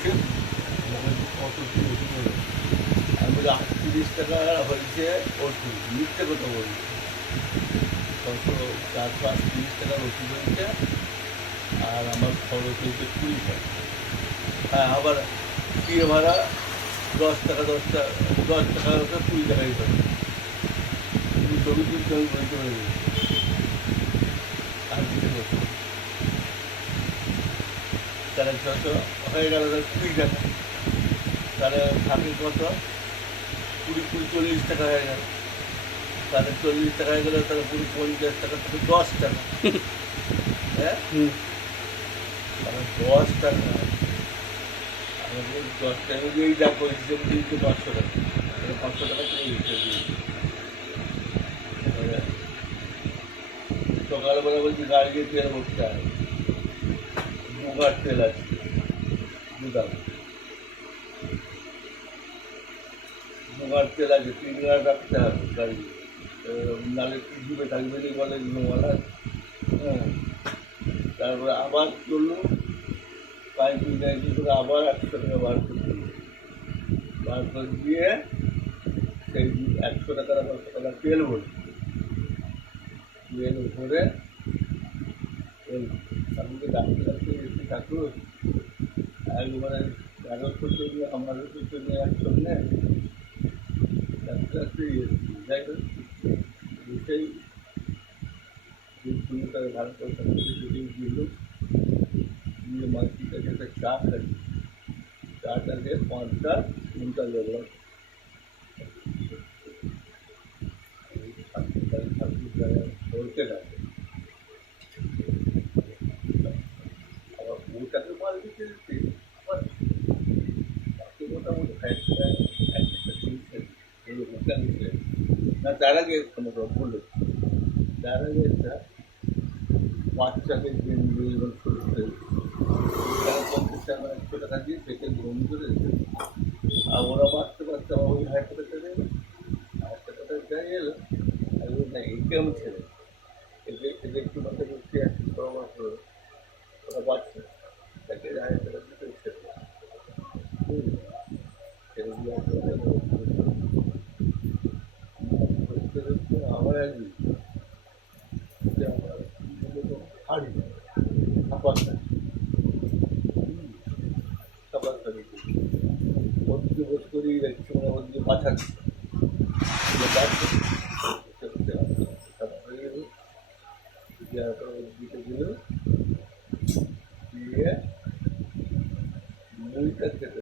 হচ্ছে কত আমি বলি 38 টাকা হয়েছে ওষুধ, মিথ্যে কথা বলবো। কত 4-5-30 টাকার ওষুধ হয়েছে, আর আমার খরচ হয়েছে 20 টাকা। হ্যাঁ, আবার দিয়ে ভাড়া 10 টাকা, 10 টাকা 20 টাকাই পাবে। তুমি ছবি তুলতে আমি বলতে পারি আর কিছু করতে, তাহলে 600 হয়ে গেল, 20 টাকা, তাহলে থাকে কত, 20-40 টাকা হয়ে গেল। তাহলে 40 টাকা হয়ে গেলে তাহলে 50 টাকা, তাহলে 10 টাকা। হ্যাঁ, তাহলে 10 টাকা। আমাদের 10 টাকা দিয়েই যা করেছি, কিন্তু 500 টাকা, 500 টাকা থেকে লিখতে দিয়েছি। সকালবেলা বলছি গাড়িতে তেল ভরতে হবে, 2 গাড় তেল আছে, 2 গাড়, 2 গাড় তেল আছে, 3 গাড় রাখতে হবে গাড়ি, নাহলে কি ডুবে থাকবে নি বলে নোংরা। হ্যাঁ, তারপরে আবার চললো 5 মিনিট করে আবার 100 টাকা বার করে দিল, বার করে দিয়ে সেই 100 টাকার আবার 100 টাকা তেল ভরি, তেল ভরে আমি তো ডাক্তার এসে ঠাকুর একবারে 1100 নিয়ে আমাদের নিয়ে একসঙ্গে ডাক্তার যাই হোক সেই তাকে ভালো করে দিল, দিয়ে মাছটির কাছে একটা চা খাচ্ছি, চাটা খেয়ে 5টা চিন্তা করলাম বলতে থাকে। আবার বউটাকে মাল দিতে দিতে আবার তাকে মোটামুটি একটা শুনছে না, তার আগে কোনো বললো, তার আগে একটা বাচ্চাকে ছোটো 50 টাকা 100 টাকা দিয়ে সেটা গ্রহণ করে দিতে, আর ওরা বাঁচতে বাঁচতে আমার ওই 1000 টাকা চলে এলো, 1000 টাকা চলে এলো। আমি বলি না, একে আমি ছেড়ে এদের একটু মাথায় বুঝতে আসছি পরামর্শ, ওরা বাঁচছে, তাকে 1000 টাকা দিতে ছেড়ে ছেড়ে দিয়ে আমার একদিন হাড়ি খাবার খাবার খাবি ওদিকে বসে করেই রাখছি, মানে ওদিকে পাঠাচ্ছি দিকে দিল, দিয়ে মুড়িটা খেতে